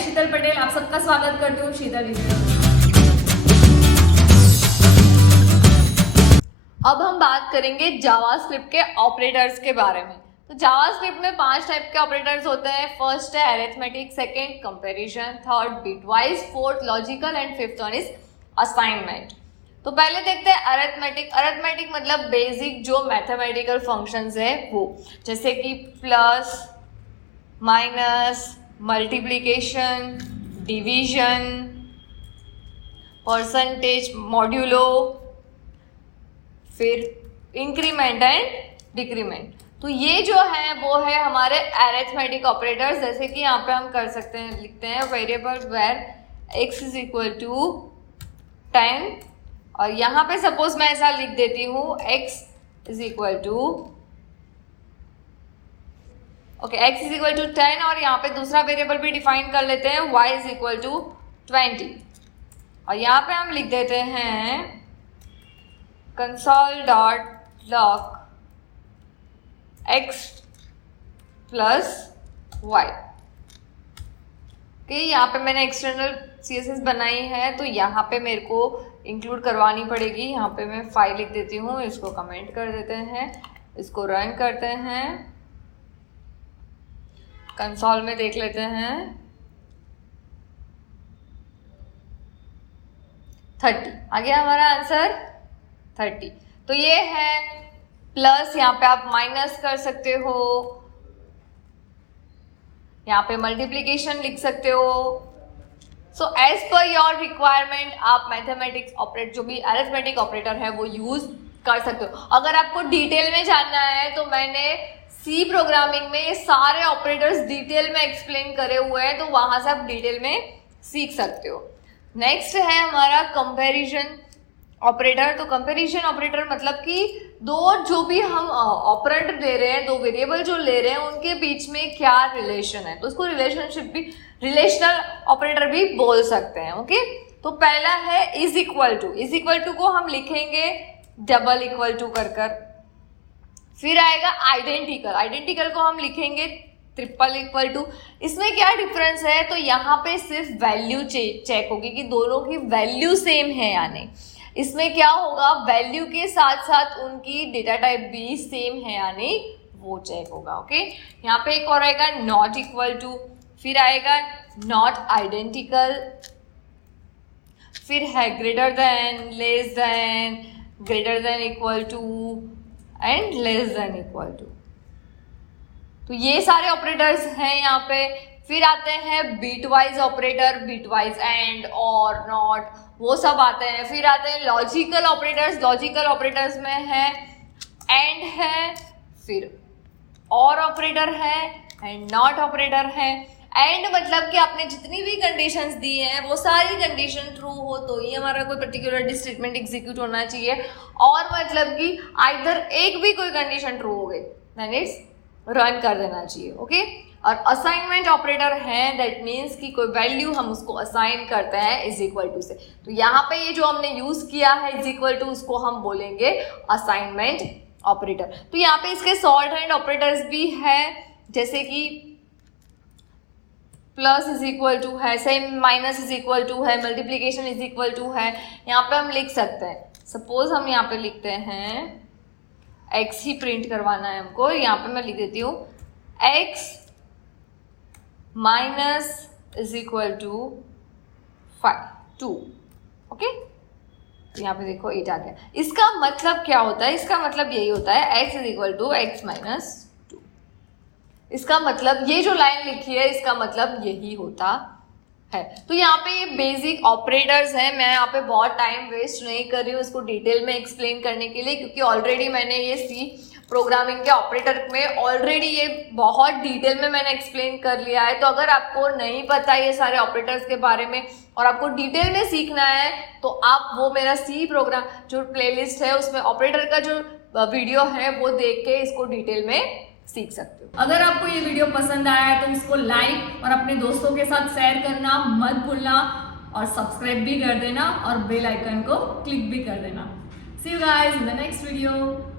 शीतल पटेल आप सबका स्वागत करती हूँ शीतल में। अब हम बात करेंगे जावास्क्रिप्ट के ऑपरेटर्स के बारे में। तो जावास्क्रिप्ट में 5 टाइप के ऑपरेटर्स होते हैं। फर्स्ट है arithmetic, second comparison, third bitwise, fourth logical and fifth one is assignment. तो पहले देखते हैं अरिथमेटिक। अरिथमेटिक मतलब बेसिक जो मैथमेटिकल फंक्शंस है वो, जैसे कि plus, minus, multiplication, division, percentage, modulo, फिर इंक्रीमेंट एंड डिक्रीमेंट। तो ये जो है वो है हमारे अरिथमेटिक ऑपरेटर्स। जैसे कि यहाँ पे हम कर सकते हैं, लिखते हैं variable where x is equal to 10 और यहाँ पे सपोज मैं ऐसा लिख देती हूँ x is equal to x is equal to 10 और यहाँ पे दूसरा वेरिएबल भी डिफाइन कर लेते हैं y इज इक्वल टू 20 और यहाँ पे हम लिख देते हैं console dot log x plus y। यहाँ पे मैंने एक्सटर्नल CSS बनाई है तो यहाँ पे मेरे को इंक्लूड करवानी पड़ेगी। यहाँ पे मैं फाइल लिख देती हूँ, इसको कमेंट कर देते हैं, इसको रन करते हैं, कंसोल में देख लेते हैं 30 आ गया हमारा आंसर 30। तो ये है प्लस, यहाँ पे आप माइनस कर सकते हो, यहाँ पे मल्टीप्लिकेशन लिख सकते हो। So as per your requirement आप मैथमेटिक्स ऑपरेट जो भी अरिथमेटिक ऑपरेटर है वो यूज कर सकते हो। अगर आपको डिटेल में जानना है तो मैंने सी प्रोग्रामिंग में सारे ऑपरेटर्स डिटेल में एक्सप्लेन करे हुए हैं, तो वहां से आप डिटेल में सीख सकते हो। नेक्स्ट है हमारा कंपैरिजन ऑपरेटर। तो कंपैरिजन ऑपरेटर मतलब कि दो जो भी हम ऑपरेंड दे रहे हैं, दो वेरिएबल जो ले रहे हैं उनके बीच में क्या रिलेशन है, तो उसको रिलेशनशिप भी, रिलेशनल ऑपरेटर भी बोल सकते हैं। ओके, तो पहला है is equal to. Is equal to को हम लिखेंगे डबल इक्वल टू कर कर। फिर आएगा आइडेंटिकल। आइडेंटिकल को हम लिखेंगे ट्रिपल इक्वल टू। इसमें क्या डिफरेंस है, तो यहाँ पे सिर्फ वैल्यू चेक होगी कि दोनों की वैल्यू सेम है या नहीं। इसमें क्या होगा, वैल्यू के साथ साथ उनकी डेटा टाइप भी सेम है या नहीं वो चेक होगा। ओके, यहाँ पे एक और आएगा नॉट इक्वल टू, फिर आएगा नॉट आइडेंटिकल, फिर है greater than, less than, greater than equal to and less than equal to. तो ये सारे ऑपरेटर्स हैं यहाँ पे। फिर आते हैं बिटवाइज ऑपरेटर, बिटवाइज एंड, और, नॉट, वो सब आते हैं। फिर आते हैं लॉजिकल ऑपरेटर्स। लॉजिकल ऑपरेटर्स में है एंड है, फिर और ऑपरेटर है एंड नॉट ऑपरेटर है। एंड मतलब कि आपने जितनी भी कंडीशंस दी हैं वो सारी कंडीशन ट्रू हो तो ही हमारा कोई पर्टिकुलर स्टेटमेंट एग्जीक्यूट होना चाहिए, और मतलब कि आइदर एक भी कोई कंडीशन ट्रू हो गई देन इट्स रन कर देना चाहिए। ओके, और असाइनमेंट ऑपरेटर है, दैट मीन्स कि कोई वैल्यू हम उसको असाइन करते हैं इज इक्वल टू से। तो यहाँ पे ये जो हमने यूज किया है इज इक्वल टू, उसको हम बोलेंगे असाइनमेंट ऑपरेटर। तो यहाँ पे इसके शॉर्ट हैंड ऑपरेटर्स भी है, जैसे कि प्लस इज इक्वल टू है, same minus is equal to है, मल्टीप्लीकेशन इज इक्वल टू है। यहाँ पे हम लिख सकते हैं, सपोज हम यहाँ पे लिखते हैं x ही प्रिंट करवाना है हमको, यहाँ पे मैं लिख देती हूँ x minus is equal to 2। ओके, तो यहाँ पे देखो 8 आ गया। इसका मतलब क्या होता है, इसका मतलब यही होता है x is equal to x minus 2। इसका मतलब ये जो लाइन लिखी है इसका मतलब यही होता है। तो यहाँ पे ये बेसिक ऑपरेटर्स हैं। मैं यहाँ पे बहुत टाइम वेस्ट नहीं कर रही हूँ इसको डिटेल में एक्सप्लेन करने के लिए, क्योंकि ऑलरेडी मैंने ये सी प्रोग्रामिंग के ऑपरेटर में ऑलरेडी ये बहुत डिटेल में मैंने एक्सप्लेन कर लिया है। तो अगर आपको नहीं पता ये सारे ऑपरेटर्स के बारे में और आपको डिटेल में सीखना है तो आप वो मेरा सी प्रोग्राम जो प्लेलिस्ट है उसमें ऑपरेटर का जो वीडियो है वो देख के इसको डिटेल में सीख सकते हो। अगर आपको ये वीडियो पसंद आया है तो उसको लाइक और अपने दोस्तों के साथ शेयर करना मत भूलना, और सब्सक्राइब भी कर देना और बेल आइकन को क्लिक भी कर देना। See you guys in the next video.